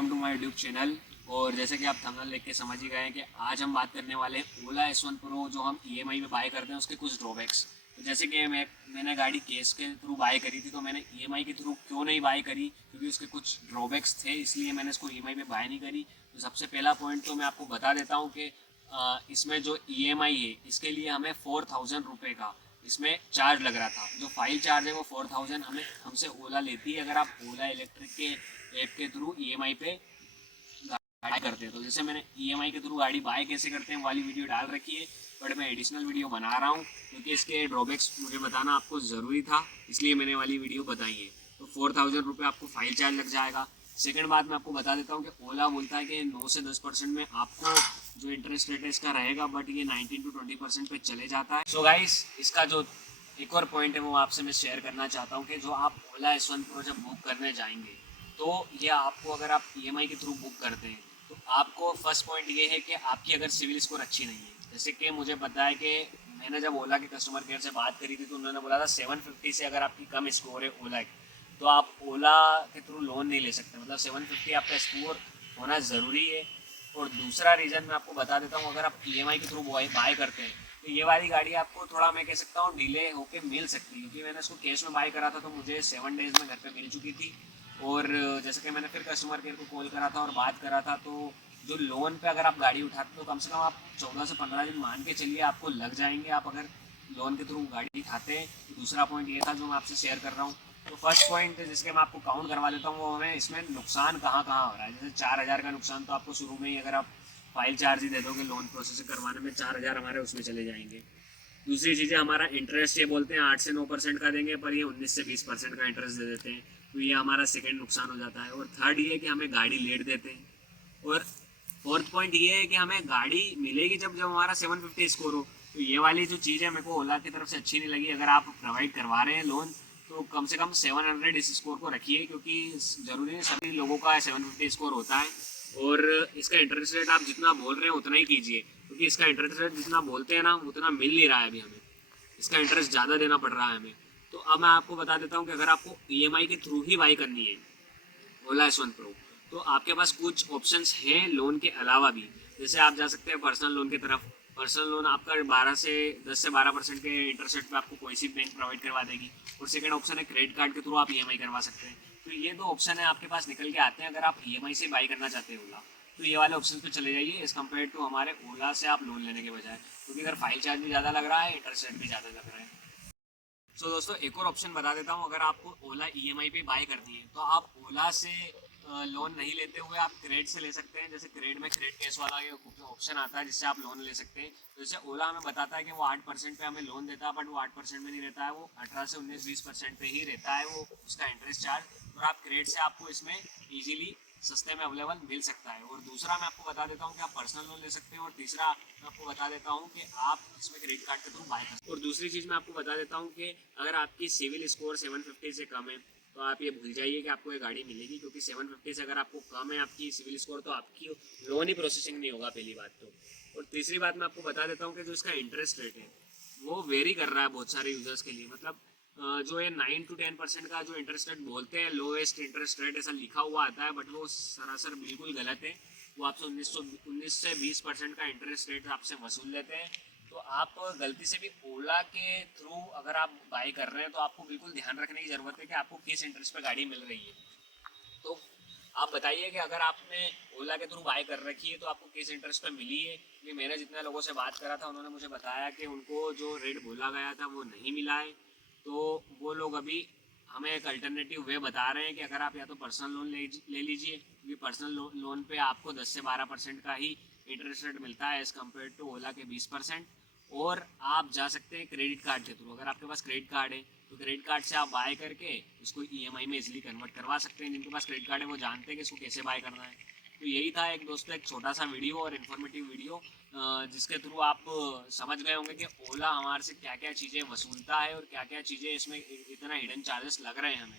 Welcome to my YouTube channel. और जैसे कि आप थंबनेल देख के समझ ही गए हैं कि आज हम बात करने वाले हैं ओला S1 प्रो जो हम ईएमआई पे बाय करते हैं उसके कुछ ड्रॉबैक्स। तो जैसे कि मैंने गाड़ी कैश के थ्रू बाय करी थी, तो मैंने ईएमआई के थ्रू क्यों नहीं बाय करी, क्योंकि उसके कुछ ड्रॉबैक्स थे, इसलिए मैंने इसको ईएमआई पे बाय नहीं करी। तो सबसे पहला पॉइंट तो मैं आपको बता देता हूँ कि इसमें जो ईएमआई है इसके लिए हमें 4000 रुपये का इसमें चार्ज लग रहा था। जो फाइल चार्ज है वो 4000 हमसे ओला लेती है अगर आप ओला इलेक्ट्रिक के ऐप के थ्रू ईएमआई पे बाय करते हैं। तो जैसे मैंने ईएमआई के थ्रू गाड़ी बाय कैसे करते हैं वाली वीडियो डाल रखी है, बट मैं एडिशनल वीडियो बना रहा हूँ क्योंकि इसके ड्रॉबैक्स मुझे बताना आपको ज़रूरी था, इसलिए मैंने वाली वीडियो बताई है। तो 4000 रुपये आपको फाइल चार्ज लग जाएगा। सेकंड बात मैं आपको बता देता हूँ कि ओला बोलता है कि 9 से 10% में आपको जो इंटरेस्ट रेट है इसका रहेगा, बट ये 19 to 20% पे चले जाता है। सो गाइस, इसका जो एक और पॉइंट है वो आपसे मैं शेयर करना चाहता हूँ कि जो आप ओला S1 प्रो जब बुक करने जाएंगे तो ये आपको, अगर आप ईएमआई के थ्रू बुक करते हैं तो आपको फर्स्ट पॉइंट ये है कि आपकी अगर सिविल स्कोर अच्छी नहीं है। जैसे कि मुझे पता है कि मैंने जब ओला के कस्टमर केयर से बात करी थी तो उन्होंने बोला था 750 से अगर आपकी कम स्कोर है ओला तो आप ओला के थ्रू लोन नहीं ले सकते, मतलब 750 आपका स्कोर होना ज़रूरी है। और दूसरा रीज़न मैं आपको बता देता हूँ, अगर आप ईएमआई के थ्रू बाय करते हैं तो ये वाली गाड़ी आपको थोड़ा, मैं कह सकता हूँ, डिले होके मिल सकती है, क्योंकि मैंने उसको कैश में बाय करा था तो मुझे 7 डेज़ में घर पे मिल चुकी थी। और जैसे कि मैंने फिर कस्टमर केयर को कॉल करा था और बात करा था, तो जो लोन पे अगर आप गाड़ी उठाते तो कम से कम आप 14 से 15 दिन मान के चलिए आपको लग जाएंगे, आप अगर लोन के थ्रू गाड़ी उठाते हैं। तो दूसरा पॉइंट ये था जो मैं आपसे शेयर कर रहा हूँ। तो फर्स्ट पॉइंट जिसके मैं आपको काउंट करवा देता हूँ वो हमें इसमें नुकसान कहाँ कहाँ हो रहा है। जैसे 4000 का नुकसान तो आपको शुरू में ही, अगर आप फाइल चार्ज ही दे दोगे लोन प्रोसेस करवाने में, 4000 हमारे उसमें चले जाएंगे। दूसरी चीज़ है हमारा इंटरेस्ट, ये बोलते हैं 8 से 9% का देंगे, पर ये 19 से 20% का इंटरेस्ट दे देते हैं, तो ये हमारा सेकेंड नुकसान हो जाता है। और थर्ड ये है कि हमें गाड़ी लेट देते हैं। और फोर्थ पॉइंट ये है कि हमें गाड़ी मिलेगी जब जब हमारा 750 स्कोर हो। तो ये वाली जो चीज़ है मेरे को ओला की तरफ से अच्छी नहीं लगी। अगर आप प्रोवाइड करवा रहे हैं लोन तो कम से कम 700 इस स्कोर को रखिए, क्योंकि ज़रूरी है सभी लोगों का 750 स्कोर होता है। और इसका इंटरेस्ट रेट आप जितना बोल रहे हैं उतना ही कीजिए, क्योंकि इसका इंटरेस्ट रेट जितना बोलते हैं ना उतना मिल नहीं रहा है अभी हमें, इसका इंटरेस्ट ज़्यादा देना पड़ रहा है हमें। तो अब मैं आपको बता देता हूँ कि अगर आपको ईएमआई के थ्रू ही बाई करनी है ओला S1 प्रो, तो आपके पास कुछ ऑप्शंस हैं लोन के अलावा भी। जैसे आप जा सकते हैं पर्सनल लोन की तरफ। पर्सनल लोन आपका 10 से 12% के इंटरेस्ट रेट पे आपको कोई सी बैंक प्रोवाइड करवा देगी। और सेकंड ऑप्शन है क्रेडिट कार्ड के थ्रू आप ईएमआई करवा सकते हैं। तो ये दो ऑप्शन है आपके पास निकल के आते हैं अगर आप ईएमआई से बाई करना चाहते हैं ओला, तो ये वाले ऑप्शन पे चले जाइए एज़ कम्पेयर टू हमारे ओला से आप लोन लेने के बजाय, क्योंकि अगर फाइल चार्ज भी ज़्यादा लग रहा है, इंटरेस्ट रेट भी ज़्यादा लग रहा है। दोस्तों एक और ऑप्शन बता देता हूँ, अगर आपको ओला ईएमआई पे बाय करनी है तो आप ओला से लोन नहीं लेते हुए आप क्रेडिट से ले सकते हैं। जैसे क्रेडिट में क्रेडिट कैश वाला ये ऑप्शन आता है जिससे आप लोन ले सकते हैं। तो जैसे ओला हमें बताता है कि वो 8% पे हमें लोन देता है, बट वो 8% में नहीं रहता है, वो 18 से 19-20% पे ही रहता है वो उसका इंटरेस्ट चार्ज। और आप क्रेडिट से आपको इसमें ईजिली सस्ते में अवेलेबल मिल सकता है। और दूसरा मैं आपको बता देता हूँ कि आप पर्सनल लोन ले सकते हैं। और तीसरा मैं आपको बता देता हूँ कि आप इसमें क्रेडिट कार्ड के थ्रू बाय कर सकते हैं। और दूसरी चीज़ मैं आपको बता देता हूँ कि अगर आपकी सिविल स्कोर 750 से कम है तो आप ये भूल जाइए कि आपको ये गाड़ी मिलेगी, क्योंकि 750 से अगर आपको कम है आपकी सिविल स्कोर तो आपकी लोन ही प्रोसेसिंग नहीं होगा, पहली बात तो। और तीसरी बात मैं आपको बता देता हूँ कि जो इसका इंटरेस्ट रेट है वो वेरी कर रहा है बहुत सारे यूजर्स के लिए। मतलब जो ये 9 to 10% का जो इंटरेस्ट रेट बोलते हैं, लोएस्ट इंटरेस्ट रेट ऐसा लिखा हुआ आता है, बट वो सरासर बिल्कुल गलत है। वो आपसे 19 से 20% का इंटरेस्ट रेट आपसे वसूल लेते हैं। तो आप गलती से भी ओला के थ्रू अगर आप बाई कर रहे हैं तो आपको बिल्कुल ध्यान रखने की ज़रूरत है कि आपको किस इंटरेस्ट पे गाड़ी मिल रही है। तो आप बताइए कि अगर आपने ओला के थ्रू बाय कर रखी है तो आपको किस इंटरेस्ट पे मिली है। कि मैंने जितने लोगों से बात करा था उन्होंने मुझे बताया कि उनको जो रेट बोला गया था वो नहीं मिला है। तो वो लोग अभी हमें एक अल्टरनेटिव वे बता रहे हैं कि अगर आप या तो पर्सनल लोन ले लीजिए, क्योंकि पर्सनल लोन पे आपको 10 से 12% का ही इंटरेस्ट रेट मिलता है एज़ कम्पेयर टू ओला के 20%। और आप जा सकते हैं क्रेडिट कार्ड के थ्रू। अगर आपके पास क्रेडिट कार्ड है तो क्रेडिट कार्ड से आप बाय करके उसको ईएमआई में इजीली कन्वर्ट करवा सकते हैं। जिनके पास क्रेडिट कार्ड है वो जानते हैं कि इसको कैसे बाय करना है। तो यही था एक दोस्तों एक छोटा सा वीडियो और इन्फॉर्मेटिव वीडियो, जिसके थ्रू आप समझ गए होंगे कि ओला हमारे से क्या क्या चीज़ें वसूलता है और क्या क्या चीज़ें इसमें इतना हिडन चार्जेस लग रहे हैं हमें।